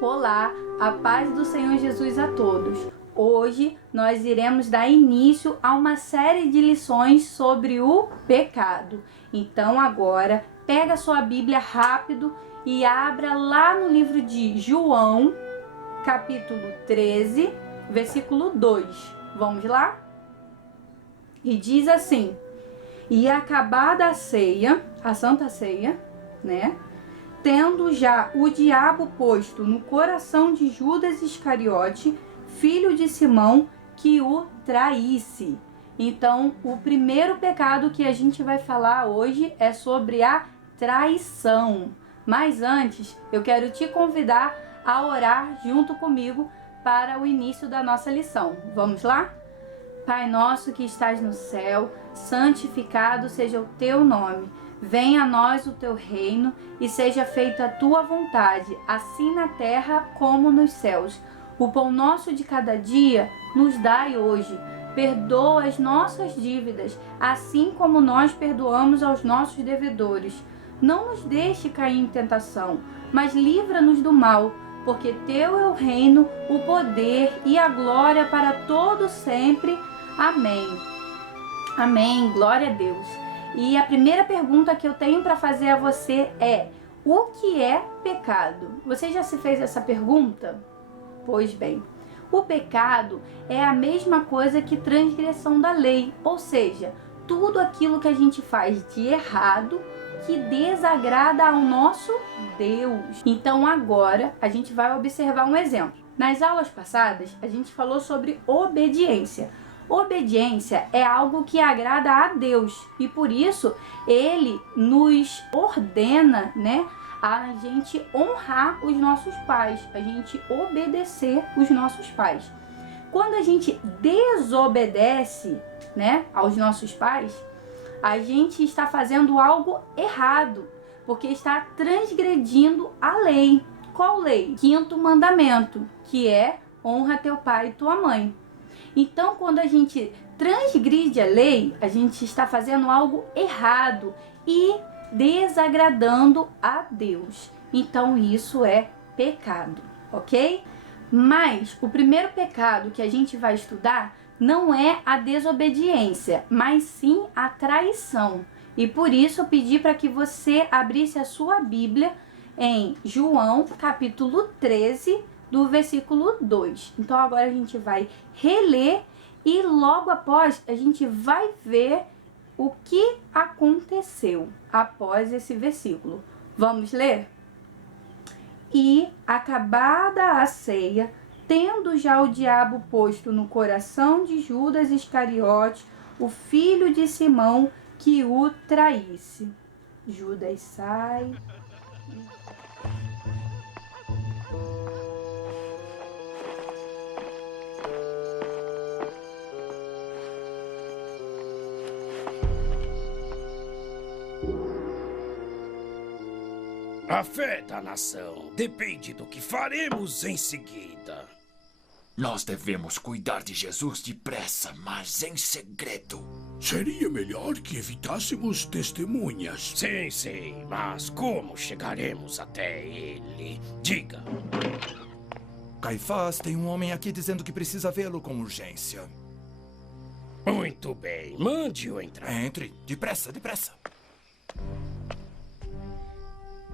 Olá, a paz do Senhor Jesus a todos. Hoje nós iremos dar início a uma série de lições sobre o pecado. Então agora pega sua Bíblia rápido e abra lá no livro de João, capítulo 13, versículo 2. Vamos lá? E diz assim: e acabada a ceia, a Santa Ceia, né? Tendo já o diabo posto no coração de Judas Iscariote, filho de Simão, que o traísse. Então, o primeiro pecado que a gente vai falar hoje é sobre a traição. Mas antes, eu quero te convidar a orar junto comigo para o início da nossa lição. Vamos lá? Pai nosso que estás no céu, santificado seja o teu nome. Venha a nós o teu reino e seja feita a tua vontade, assim na terra como nos céus. O pão nosso de cada dia nos dai hoje. Perdoa as nossas dívidas, assim como nós perdoamos aos nossos devedores. Não nos deixe cair em tentação, mas livra-nos do mal, porque teu é o reino, o poder e a glória para todo sempre. Amém. Amém. Glória a Deus. E a primeira pergunta que eu tenho para fazer a você é: o que é pecado? Você já se fez essa pergunta? Pois bem, o pecado é a mesma coisa que transgressão da lei, ou seja, tudo aquilo que a gente faz de errado que desagrada ao nosso Deus. Então agora a gente vai observar um exemplo. Nas aulas passadas a gente falou sobre obediência. Obediência é algo que agrada a Deus e por isso Ele nos ordena, né, a gente honrar os nossos pais, a gente obedecer os nossos pais. Quando a gente desobedece, né, aos nossos pais, a gente está fazendo algo errado, porque está transgredindo a lei. Qual lei? Quinto mandamento, que é honra teu pai e tua mãe. Então, quando a gente transgride a lei, a gente está fazendo algo errado e desagradando a Deus. Então, isso é pecado, ok? Mas o primeiro pecado que a gente vai estudar não é a desobediência, mas sim a traição. E por isso eu pedi para que você abrisse a sua Bíblia em João, capítulo 13, do versículo 2. Então agora a gente vai reler e logo após a gente vai ver o que aconteceu após esse versículo. Vamos ler? E acabada a ceia, tendo já o diabo posto no coração de Judas Iscariote, o filho de Simão, que o traísse. Judas sai. A fé da nação depende do que faremos em seguida. Nós devemos cuidar de Jesus depressa, mas em segredo. Seria melhor que evitássemos testemunhas. Sim, mas como chegaremos até ele? Diga. Caifás, tem um homem aqui dizendo que precisa vê-lo com urgência. Muito bem, mande-o entrar. Entre, depressa.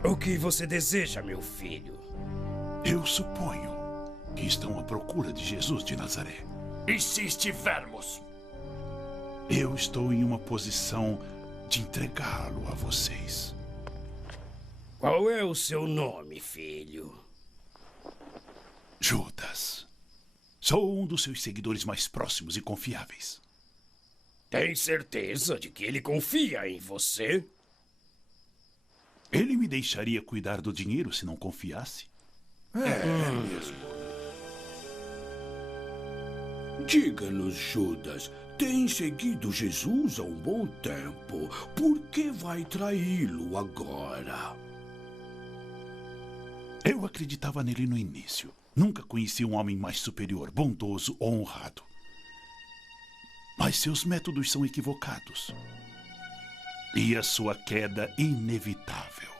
O que você deseja, meu filho? Eu suponho que estão à procura de Jesus de Nazaré. E se estivermos? Eu estou em uma posição de entregá-lo a vocês. Qual é o seu nome, filho? Judas. Sou um dos seus seguidores mais próximos e confiáveis. Tem certeza de que ele confia em você? Ele me deixaria cuidar do dinheiro se não confiasse? É mesmo. Diga-nos, Judas, tem seguido Jesus há um bom tempo. Por que vai traí-lo agora? Eu acreditava nele no início. Nunca conheci um homem mais superior, bondoso ou honrado. Mas seus métodos são equivocados. E a sua queda inevitável.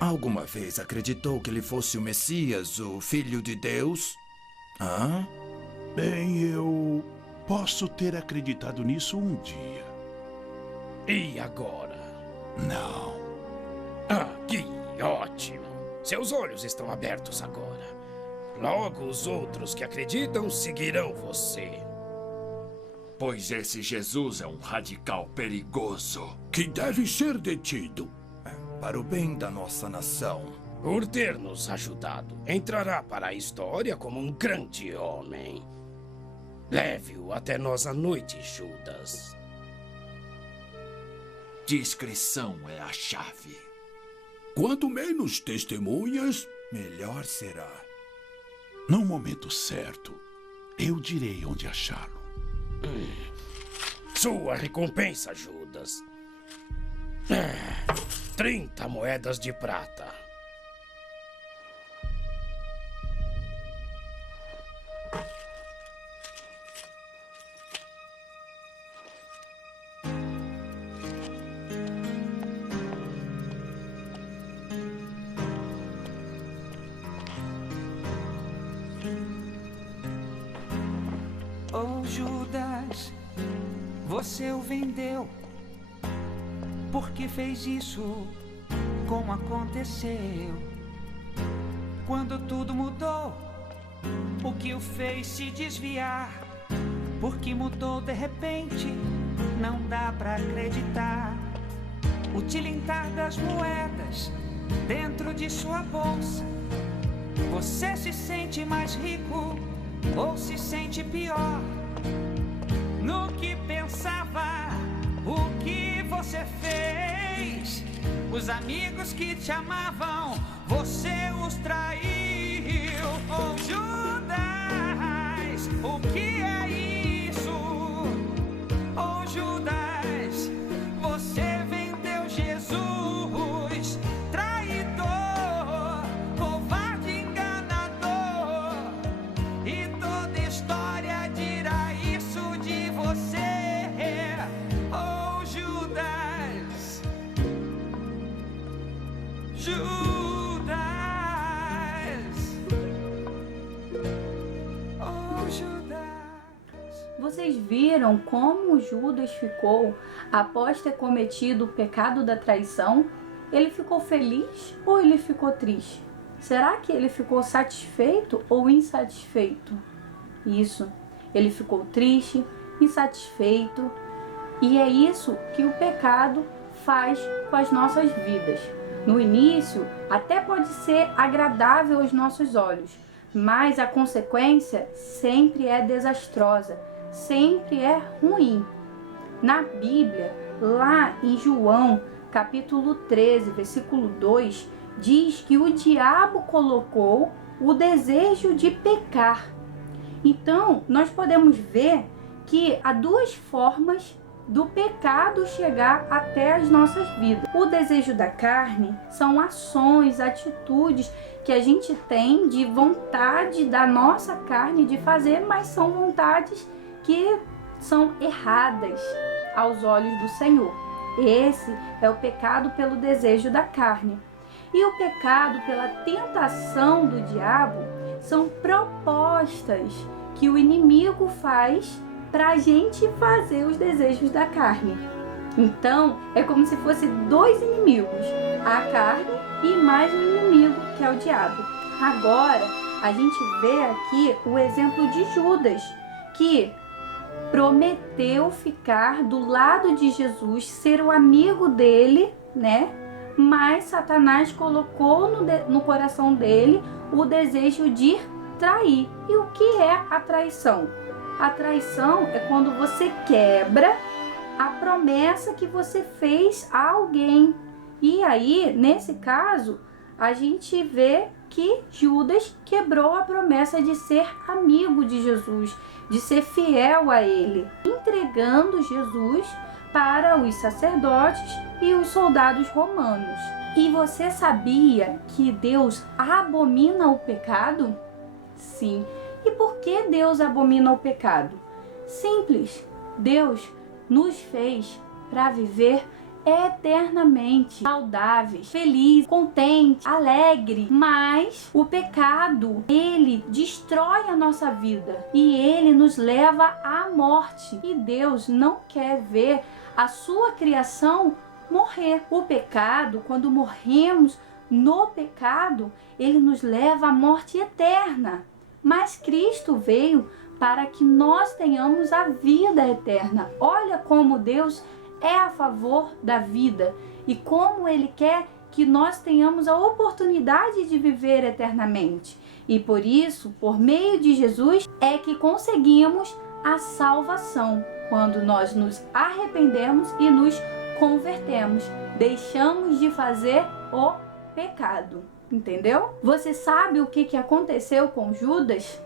Alguma vez acreditou que ele fosse o Messias, o Filho de Deus? Hã? Bem, eu posso ter acreditado nisso um dia. E agora? Não. Ah, que ótimo! Seus olhos estão abertos agora. Logo os outros que acreditam seguirão você. Pois esse Jesus é um radical perigoso. Que deve ser detido. Para o bem da nossa nação. Por ter nos ajudado, entrará para a história como um grande homem. Leve-o até nós à noite, Judas. Discrição é a chave. Quanto menos testemunhas, Melhor será. No momento certo, eu direi onde achá-lo. Sua recompensa, Judas. 30 moedas de prata. Oh, Judas, você o vendeu. Por que fez isso? Como aconteceu? Quando tudo mudou, o que o fez se desviar? Porque mudou de repente, não dá pra acreditar. O tilintar das moedas dentro de sua bolsa. Você se sente mais rico ou se sente pior? No que pensava, o que você fez? Os amigos que te amavam, você os traiu. Oh, Judas, o que é isso? Oh, Judas, você vendeu Jesus, traidor, covarde, enganador. E toda história dirá isso de você. Oh, Judas, Judas, oh, Judas. Vocês viram como Judas ficou após ter cometido o pecado da traição? Ele ficou feliz ou ele ficou triste? Será que ele ficou satisfeito ou insatisfeito? Isso, ele ficou triste, insatisfeito. E é isso que o pecado faz com as nossas vidas. No início, até pode ser agradável aos nossos olhos, mas a consequência sempre é desastrosa, sempre é ruim. Na Bíblia, lá em João, capítulo 13, versículo 2, diz que o diabo colocou o desejo de pecar. Então, nós podemos ver que há duas formas do pecado chegar até as nossas vidas. O desejo da carne são ações, atitudes que a gente tem de vontade da nossa carne de fazer, mas são vontades que são erradas aos olhos do Senhor. Esse é o pecado pelo desejo da carne. E o pecado pela tentação do diabo são propostas que o inimigo faz para a gente fazer os desejos da carne. Então, é como se fosse dois inimigos, a carne e mais um inimigo, que é o diabo. Agora, a gente vê aqui o exemplo de Judas, que prometeu ficar do lado de Jesus, ser o amigo dele, né? Mas Satanás colocou no coração dele o desejo de trair. E o que é a traição? A traição é quando você quebra a promessa que você fez a alguém. E aí, nesse caso, a gente vê que Judas quebrou a promessa de ser amigo de Jesus, de ser fiel a ele, entregando Jesus para os sacerdotes e os soldados romanos. E você sabia que Deus abomina o pecado? Sim. E por que Deus abomina o pecado? Simples. Deus nos fez para viver eternamente saudáveis, felizes, contentes, alegres. Mas o pecado, ele destrói a nossa vida e ele nos leva à morte. E Deus não quer ver a sua criação morrer. O pecado, quando morremos no pecado, ele nos leva à morte eterna. Mas Cristo veio para que nós tenhamos a vida eterna. Olha como Deus é a favor da vida e como Ele quer que nós tenhamos a oportunidade de viver eternamente. E por isso, por meio de Jesus, é que conseguimos a salvação, quando nós nos arrependemos e nos convertemos, deixamos de fazer o pecado. Entendeu? Você sabe o que aconteceu com Judas?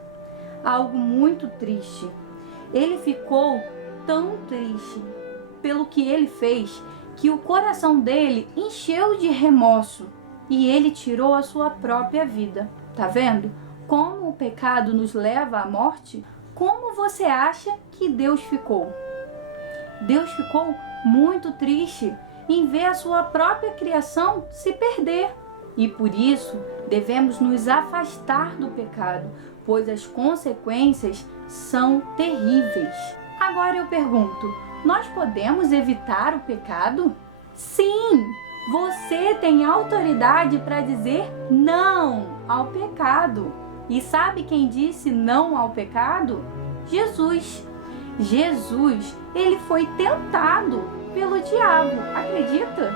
Algo muito triste. Ele ficou tão triste pelo que ele fez que o coração dele encheu de remorso e ele tirou a sua própria vida. Tá vendo? Como o pecado nos leva à morte? Como você acha que Deus ficou? Deus ficou muito triste em ver a sua própria criação se perder. E por isso devemos nos afastar do pecado, pois as consequências são terríveis. Agora eu pergunto, nós podemos evitar o pecado? Sim! Você tem autoridade para dizer não ao pecado. E sabe quem disse não ao pecado? Jesus. Jesus, ele foi tentado pelo diabo, acredita?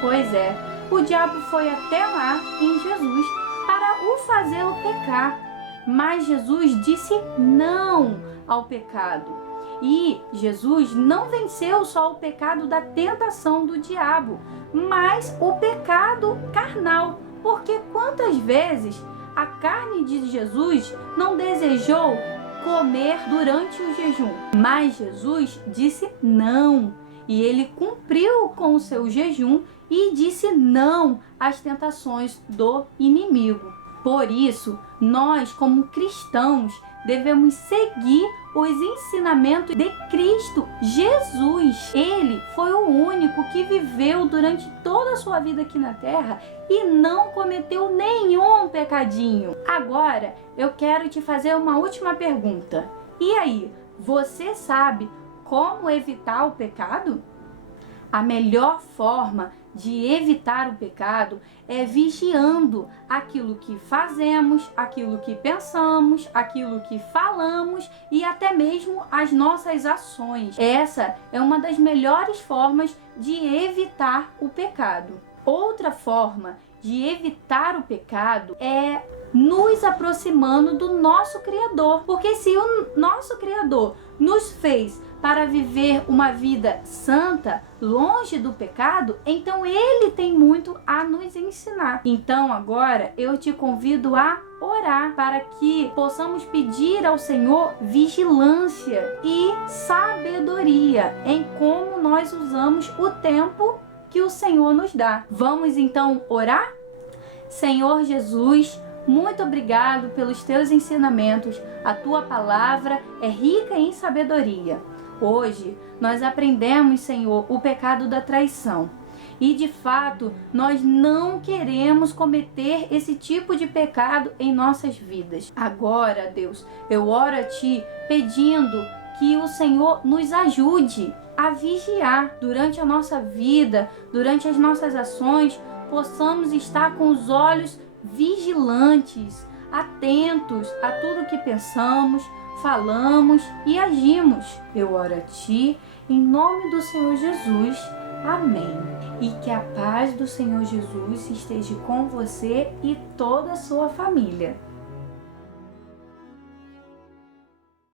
Pois é. O diabo foi até lá em Jesus para o fazê-lo pecar. Mas Jesus disse não ao pecado. E Jesus não venceu só o pecado da tentação do diabo, mas o pecado carnal. Porque quantas vezes a carne de Jesus não desejou comer durante o jejum? Mas Jesus disse não. E ele cumpriu com o seu jejum e disse não às tentações do inimigo. Por isso, nós, como cristãos, devemos seguir os ensinamentos de Cristo Jesus. Ele foi o único que viveu durante toda a sua vida aqui na terra e não cometeu nenhum pecadinho. Agora, eu quero te fazer uma última pergunta. E aí, você sabe como evitar o pecado? A melhor forma de evitar o pecado é vigiando aquilo que fazemos, aquilo que pensamos, aquilo que falamos e até mesmo as nossas ações. Essa é uma das melhores formas de evitar o pecado. Outra forma de evitar o pecado é nos aproximando do nosso Criador. Porque se o nosso Criador nos fez para viver uma vida santa, longe do pecado, então Ele tem muito a nos ensinar. Então agora eu te convido a orar para que possamos pedir ao Senhor vigilância e sabedoria em como nós usamos o tempo que o Senhor nos dá. Vamos então orar? Senhor Jesus, muito obrigado pelos teus ensinamentos. A tua palavra é rica em sabedoria. Hoje nós aprendemos, Senhor, o pecado da traição. E de fato, nós não queremos cometer esse tipo de pecado em nossas vidas. Agora, Deus, eu oro a Ti pedindo que o Senhor nos ajude a vigiar durante a nossa vida, durante as nossas ações, possamos estar com os olhos vigilantes, atentos a tudo que pensamos, falamos e agimos. Eu oro a Ti, em nome do Senhor Jesus. Amém. E que a paz do Senhor Jesus esteja com você e toda a sua família.